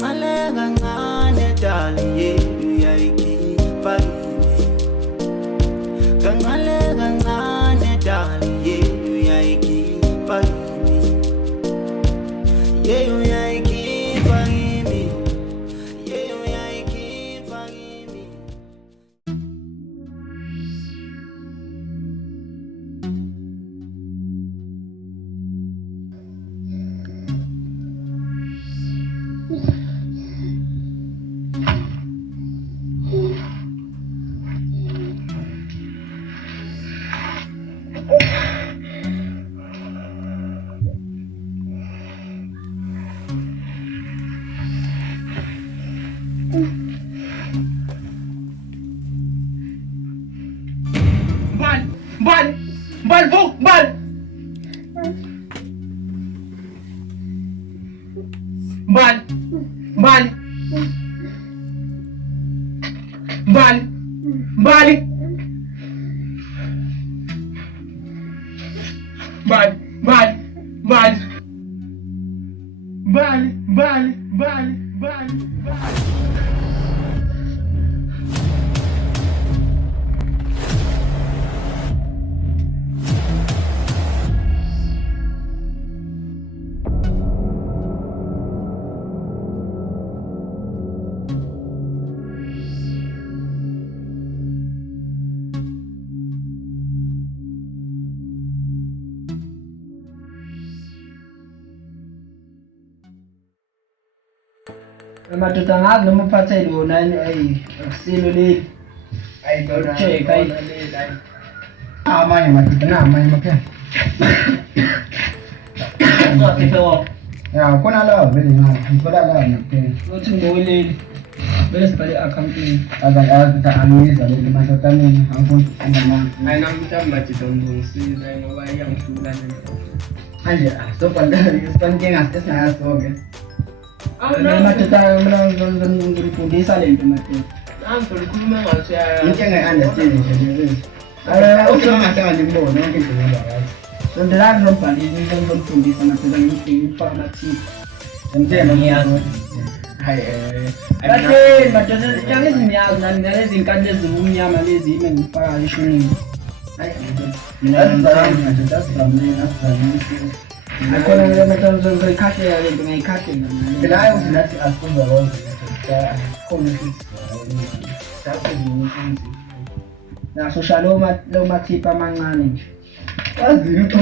kancane kancane darling yethu uyayikhipha yini kancane kancane darling yethu uyayikhipha yini yeah uyayikhipha yini yeah uyayikhipha yini Bal, Vuk, bal! Bal! Bal! Bal! Bal! Bal! Bal! Bal! Bal! Bal! Bal! Bal! Bal! Madoda ngazi noma uphathele wona akusilo leli ayidolcheka amanye madoda namanye maphela ya khona la vele ngala ngithola la naphela uthi ngoleli bese sibhale accounting akayazi aniza le madoda mina angifuni andamanga ayinamhlamba ngidongisile ngoba iyangidula nje manje sokubandana isipankinga sesinayasoke madoda ngifundisa lento madoda ngikhuluma ngathi into engayi-understand nje uhlangahla ngimbono yonke into ngayazi sondelani nombhalini ngizomfundisa madoda ngifaka amathiphu emthemba ngiyazi kahle madoda yazi ngiyazi nani nalezi nkani ezimnyama lezi ime ngifaka eshonini akhona le madoda ngikhahle lento ngiyikhahle phela hayi uzilathi asifunza lonke khona naso shalo lo mathiphu amancane nje wazi into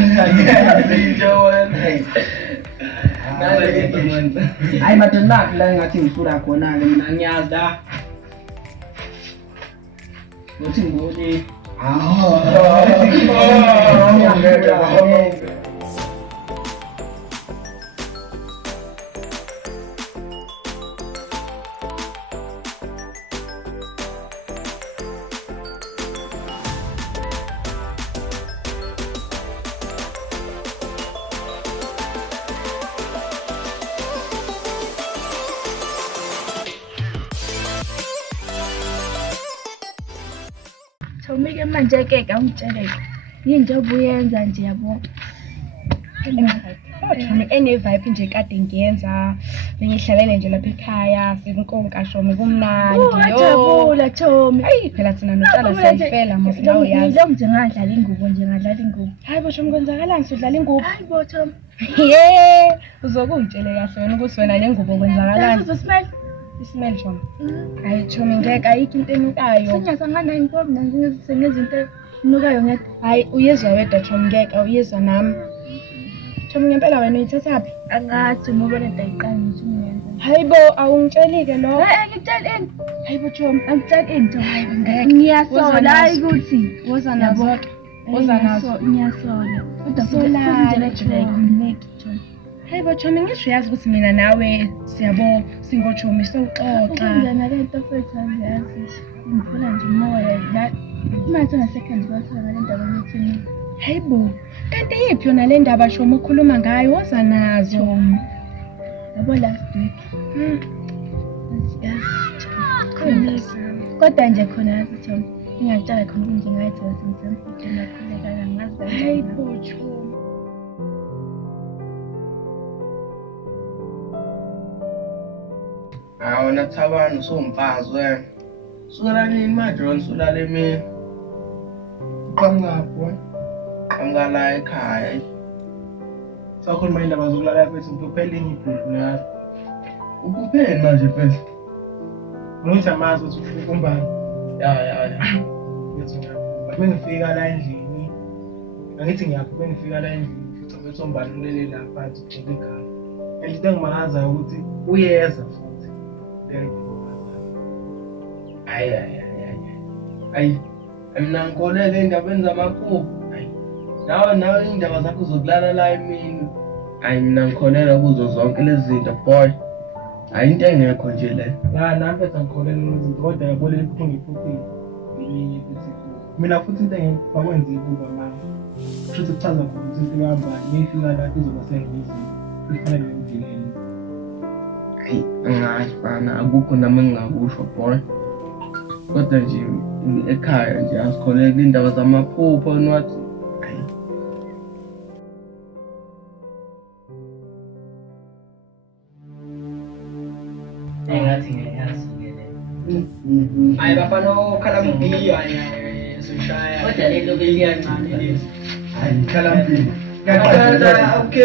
hayi madoda nakho la ngathi ngifura khona-ke mina ngiyazi la uthi ngibone Thomike manje ke ungitshele yini obuyenza nje yabo Thomi ene-vibe nje kade ngiyenza bengihlalele nje lapha ekhaya sinkonka shome kumnandi Wajabula Thomi. hayi phela thina notshala siyayifela mos nawe yazi Nje ngadlala ingubo nje ngadlala ingubo. hayi bo Thomi kwenzakalani sidlala ingubo Hayi bo Thomi. ye uzokungitshele kahle wena ukuthi wena le ngubo kwenzakalani Uzosmile. isimele Thomi hayi Thomi ngeke ayikho into enukayo Senyaza ngana inkomo nangezinto nukayo ngathi. hayi uyezwa wedwa Thomi ngeke uyezwa nami Thomi ngempela wena uyithathaphi Angathi ngobona dayiqala nje uyenza. hayi bo awungitsheli-ke lo Ngitshela hayi bo Thomi angitshela into. hayi ngeke Ngiyasola hayi ukuthi. woza nazo woza nazo Ngiyasola. Kodwa Solana, futhi nje ngeke Thomi. hayi bo Thomi ngisho uyazi ukuthi mina nawe siyabo singoThomi soxoxa Ukwenzana lento futhi angiyazi. Ngifuna nje umoya la. Manje ngasekhaya ngizothanda le ndaba yethini. hayi bo kanti yiphi yona le ndaba Thomi ukhuluma ngayo woza nazo Yabo last week. Yes. Kodwa nje khona yazi Thomi. Ngiyacela khona nje ngayithola ukuthi ngikhuleka ngazi. hayi bo Thomi Hawu nathabana usumfazi wena. Sukela nini manje wena usulala emini? Qhamngapho. Qhamuka la ekhaya. Sakhuluma indaba zokulala kwethu ngikuphela ingibhuku ngazo. Ukupheni manje phela. Ngithi amazi ukuthi ufuna ukumbani. Ya. Ngithi ngiyaphuka. Mengifika la endlini. Angithi ngiyaphuka ngifika la endlini futhi uMsombani ulele la phansi ugcoba igama. Into engimangazayo ukuthi uyeza futhi. Ayi. Mina ngikholelwa endabeni zamaphupho. Nawe indaba zakho zokulala la emini. Ayi mina ngikholelwa kuzo zonke lezi zinto boy. Hayi into engekho nje le. La nampetha ngikholelwa izinto kodwa yabona iphupho ngiphuphile. Ngelinye futhi. Mina futhi into engibakwenza ukuba manje. Futhi kuchaza ukuthi into yahambani ngifika la kuzoba sengizini. Kufanele ngivile. Ayi angazi bana akukho nami engingakusho boy. Kodwa nje ekhaya nje asikholelwa indaba zamaphupho nothi engathi ngiyazi ngene hayi bafana okhala mbiya soshaya kodwa lento beliyancane lezi Hayi khalampini. okay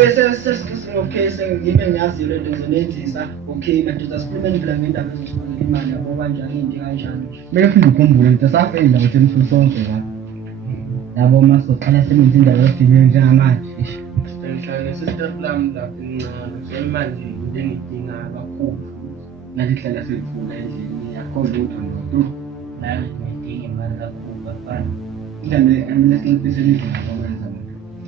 okay sengibe ngiyazi lento ngizonenzisa okay madoda sikhuluma ndlela ngendaba ezifana imali yabo kanjani into kanjani Meke phinde ukhumbule ukuthi asafe indaba ethu sonke la. Yabo masoqala sebenza indaba efinye njengamanje. Ngihlala sister plan lapha incane manje ngidinga kakhulu. Nalihlala sifuna endlini yakho lutho nto. nayo ngidinga imali kakhulu bafana Indaba emlesiniphise ngizokwenza.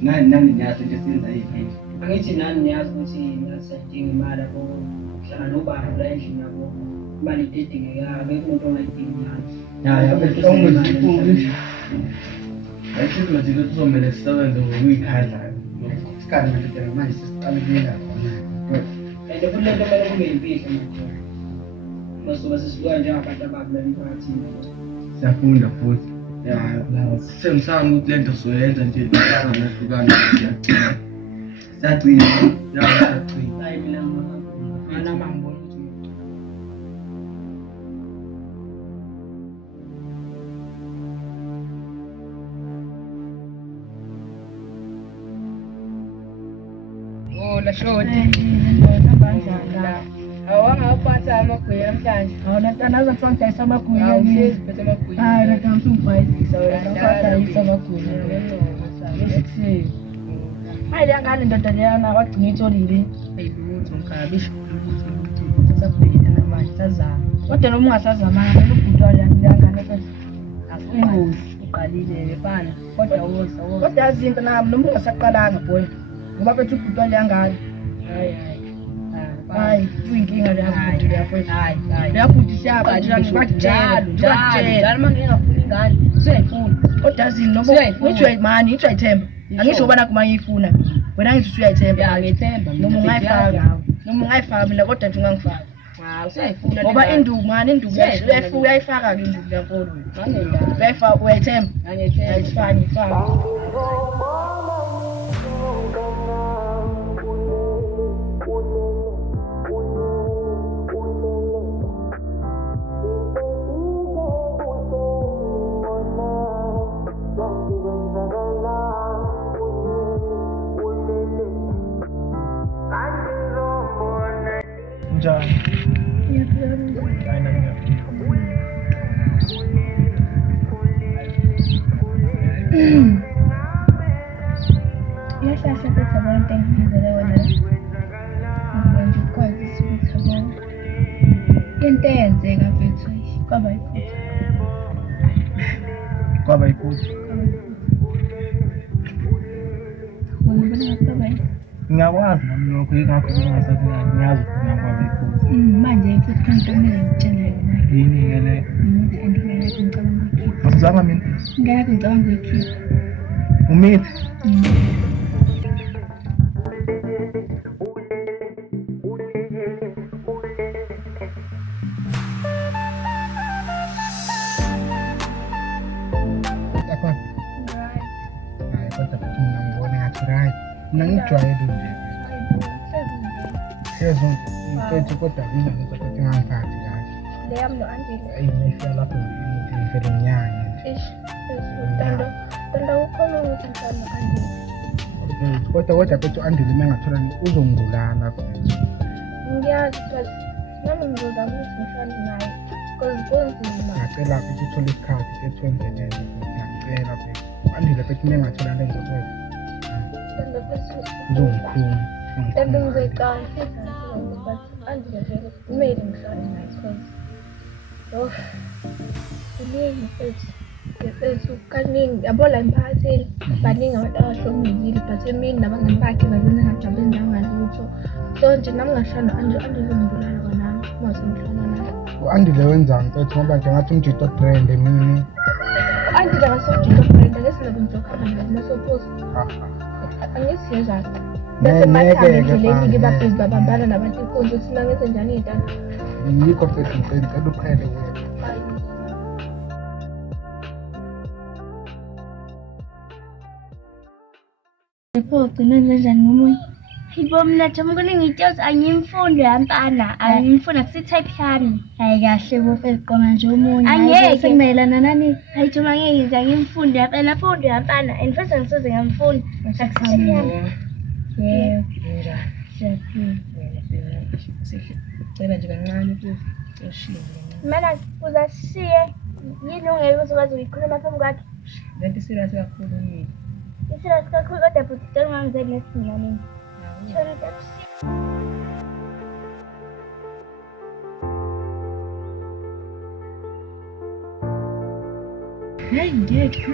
Nani ngiyazi nje senza izinto. angithi nani niyazi ukuthi ngiyasadinga imali yabo hlala nobaba la endlini yabo imali idingeka akekho umuntu ongayidingi Ya bese Ayithi manje ukuthi uzomela sisebenze ngokuyikhandla. isikhathi manje manje sesiqala kuyela khona. and kulento kumele kube impilo manje masoba sesibuka njengabantu ababula emphakathini Siyafunda futhi. Sengisanga ukuthi lento soyenza nje ihlanga nehlukana siyagcina. Siyagcina. Siyagcina. hayi mina ngana mangibona ukuthi Hola shoti. Awangaphatha amagwinya namhlanje. Awunatanaza mfundisa amagwinya Awuhlezi phethe amagwinya. hayi reka mfundisa wena amagwinya hayi liyangani ndoda leyana wagcina itholile Ayilutho ngikhabisha ukuthi sasafika manje sazama. kodwa noma ungasazamanga ubhutwa liyangani phela Asingozi uqalile befana kodwa woza woza. kodwa yazi into nami noma ungasaqalanga boy ngoba bethu ubhutwa liyangani Hayi. hayi uyinkinga leyabhuti liyafethu Hayi. liyabhuti siyabhuti Njalo manje ngingafuni ingane. Siyayifuna. kodwa yazi noma Siyayifuna. ngithi uyayimani ngithi uyayithemba angisho ubona kuma ngiyifuna wena ngithi usuyayithemba Ya ngithemba noma ungayifaka mina kodwa nje ungangifaka Hawu siyayifuna. ngoba induku mani induku Siyayifuna. uyayifaka ke induku yankolo Angendaba. uyayifaka uyayithemba Angithemba. ayifani ifaka Njani? Hayi nami yahlahla phetha abantu engizele wena nje ukwazi ukuthi yabo into eyenzeka phethu kwaba iphutha kwaba iphutha. wena kwaba Ngiyakwazi nami lokho ingakho ngingasathina ngiyazi ukuthi ngiyakwazi iphutha. manje futhi kanti kumele ngitshele yona Yini ke le? and ngeke ngicabanga ukukhipha Asizama mina. ngeke ngicabanga ukukhipha Umithi. Apa? Hayi kodwa futhi mina ngibona ngathi right. Mina ngijwayele nje. Phezulu mfethu kodwa ngizokwenza ingangiphathi kahle. Leya mno Andile. Ngifika lapho ngivele nginyanya. Ish. Tanda ukhona ukuthi mfana Andile. Kodwa bethu Andile mengathola uzongibulala mfethu. Ngiyazi but nami ngizozama ukuthi ngishone naye. Because kunzima. Ngicela ukuthi uthole isikhathi ke-20 ngiyacela mfethu. Andile bethu mengathola le nto mfethu. Tanda bese Uzongikhuluma. Tanda ngizoyiqala but Andile vele kumele ngishone naye because kuningi mfethu kaningi yabo la emphakathini baningi abantu abahlomile but emini nabangani bakhe babona ngajabule ngalutho so nje nami ngashona andizongibulala kwanami uma sengishona naye U-Andile wenzani mfethu ngoba nje ngathi umjito brand emini. Andile ngasojito friend ngesizobe ngizokhamba naye masophuza angisiyeza bese mathanga endleleni babhizi babambana nabantu inkonzo ukuthi nangenze njani iy'ntana Yikho mfethu ngicela uqhele wena. Lapho ugcina kanjani ngomunye? Yibo mina Jamu ngitshela angimfundo yampana, angimfunda kusi-type yami. Hayi kahle bofeqoma nje omunye. Angeke sekumayelana nani? Hayi Jamu angeke nje angimfundo yampana, fundo yampana. And first ngisoze ngamfunda. Akusi-type yami. Yebo. Cela nje kancane ushiye. Mana uzashiye yini ungeke uzokwazi ukuyikhuluma phambi kwakhe? Lento serious kakhulu yini? Isirious kakhulu kodwa futhi cela ungangizeli nesinganeni. Shona takushiya. Hayi ngeke.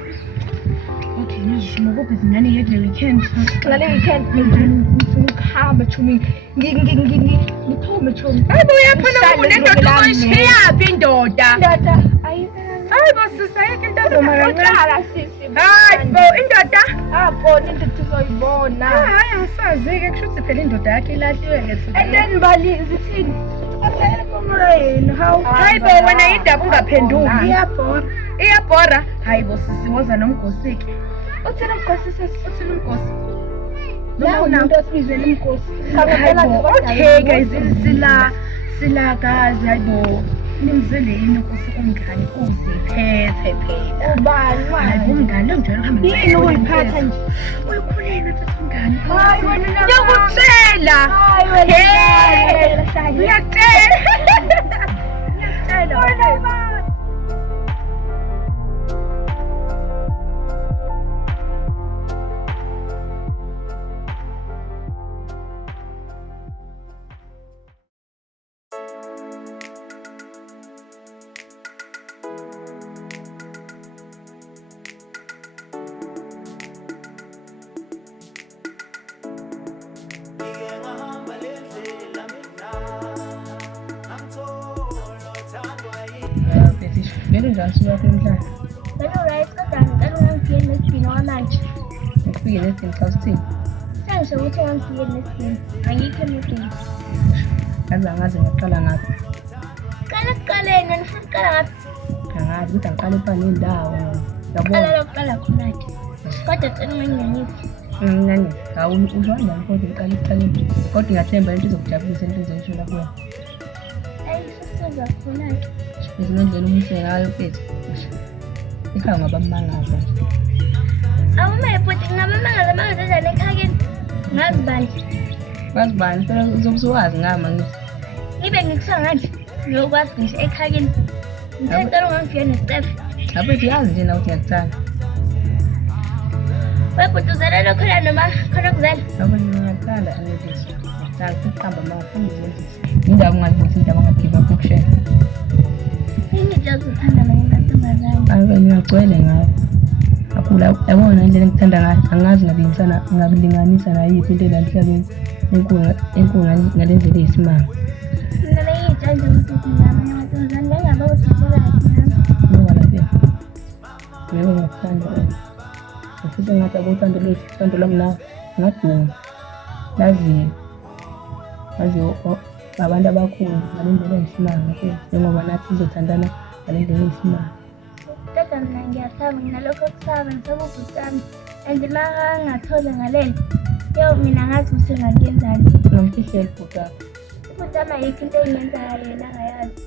Okay, ngizishuma kuphi izingane ngeke weekend. Ngale weekend ngifuna ukuhamba chumi. Ngiphume chumi. Hayibo uyaphona unendoda oyishiyaphi indoda? Ndata ayi Hayibo sisayeke into zomancala sisi. Hayibo indoda? Abona into tuzoyibona. Hayi angisazi-ke kusho ukuthi phela indoda yakhe ilahliwe ngethuba. And then bali zithini? Hayibo wena indaba ungaphenduki. Iyabhora. Hayibo sisi woza nomgosiki. Uthina umgosi sisi. Uthina umgosi. Lawo umuntu osibizele umgosi. Hayibo utheke izisila silakazi hayibo. Nimzele yini ukuthi umngane uziphethe phela. Ubani Hayibo umngane ongijwayele ukuhamba naye. yini uyiphatha nje? Uyikhulelwe futhi umngane. Hayi wena la. Ngiyakutshela. Hayi wena. Ngiyakutshela. Ngiyakutshela. Vele njani suka kumhlanje? Hello right kodwa ngicela ungangigiyeli nesibhini wamanje. Ufike nesini xa sithini? Sengisho ukuthi ungangigiyeli nesibhini. Angikho emedini. Angazi ngaqala ngaphi. Qala kuqaleni wena ufuna ukuqala ngaphi? Angazi ukuthi angiqale pha nendawo. Qala lokuqala khonake. Kodwa cela ungangiyanyisi. Nani, hawu uzwanda kodwa ngiqale ekuqaleni. Kodwa ngiyathemba into izokujabulisa into ezosho lapho. Ayi sisiza khonake. Izingendlela umuhle ngayo mfethu. Ikhaya ngabamangazwa. Awume futhi ngabamangala mangazenzani ekhayeni. Ngazibani. Wazibani phela uzobuwazi ngama ngithi. Ngibe ngikusho ngani? Ngiyokwazi ngisho ekhayeni. Ngicela ungangigiyeli nesitefu. Lapho yazi nje na ukuthi ngiyakuthanda. Webhutuzela lokhona noma khona kuzala. Lapho ngiyakuthanda angithi. Ngicela ukuqamba mangafuni ukuzenzisa. Indaba ngazithi indaba ngagive up ukushaya. Ngijazi uthanda manyentombazane. Ave ngiyagcwele ngayo. Akula yabona indlela engithanda ngayo. Angazi ngabilinganisa nayiphi into elanhlabeni. Enkulu ngalendlela eyisimanga. Mina ngiyijanje ukuthi nami amantombazane ngingaba usifuna nami. Ngoba lapha. Yebo ngiyakuthanda. Futhi ngathi abothando lwethu, uthando lami nawe ngaduma. Laziyo abantu abakhulu ngalendlela eyisimanga njengoba nathi sizothandana ngalendlela eyisimanga. Kodwa mina ngiyasaba nginalokho kusaba ngisaba ubhutami. And mangangathola ngalelo. Yo mina ngazi ukuthi ngakuyenzani. Nomfihlelo bhuti wakho. futhi amayikho into engiyenzakala yena angayazi.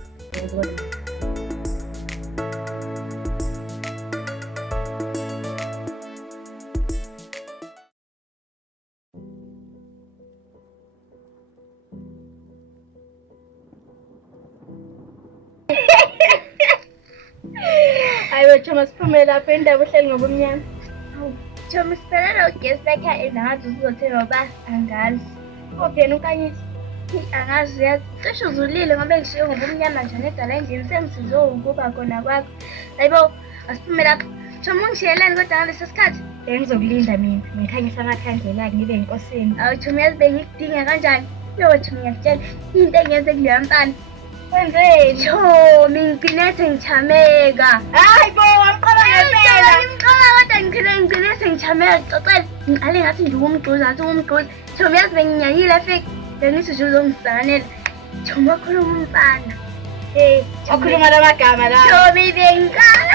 Hayi wethu masiphume lapha indaba uhleli ngobumnyama. Thomas siphelele ugesi lakhe engathi uzothenga basi angazi. Obhena unkanyisa. Angazi yazi cishe uzulile ngoba ngishiye ngobumnyama njani edala endlini sengisize ukuba khona kwakho. Hayibo asiphume lapha. Thoma ungishiyelani kodwa ngalesi sikhathi? Bengizokulinda mina. Ngikhanyisa amakhandlela ngibe inkosini. Awu Thomas yazi bengikudinga kanjani? Yothi ngiyakutshela into engiyenze kuleya mpana. Wenzeni? Thomi ngigcine sengichameka. Hayi bo waqala ngempela. Ngimqala kodwa ngigcine sengichameka xoxela. Ngiqale ngathi ngiwumgquzi ngathi uwumgquzi. Thomi yazi benginyanyile fake. Bengithi nje uzongisanela. Thomi wakhuluma umfana. Wakhuluma lamagama la. Thomi bengikala.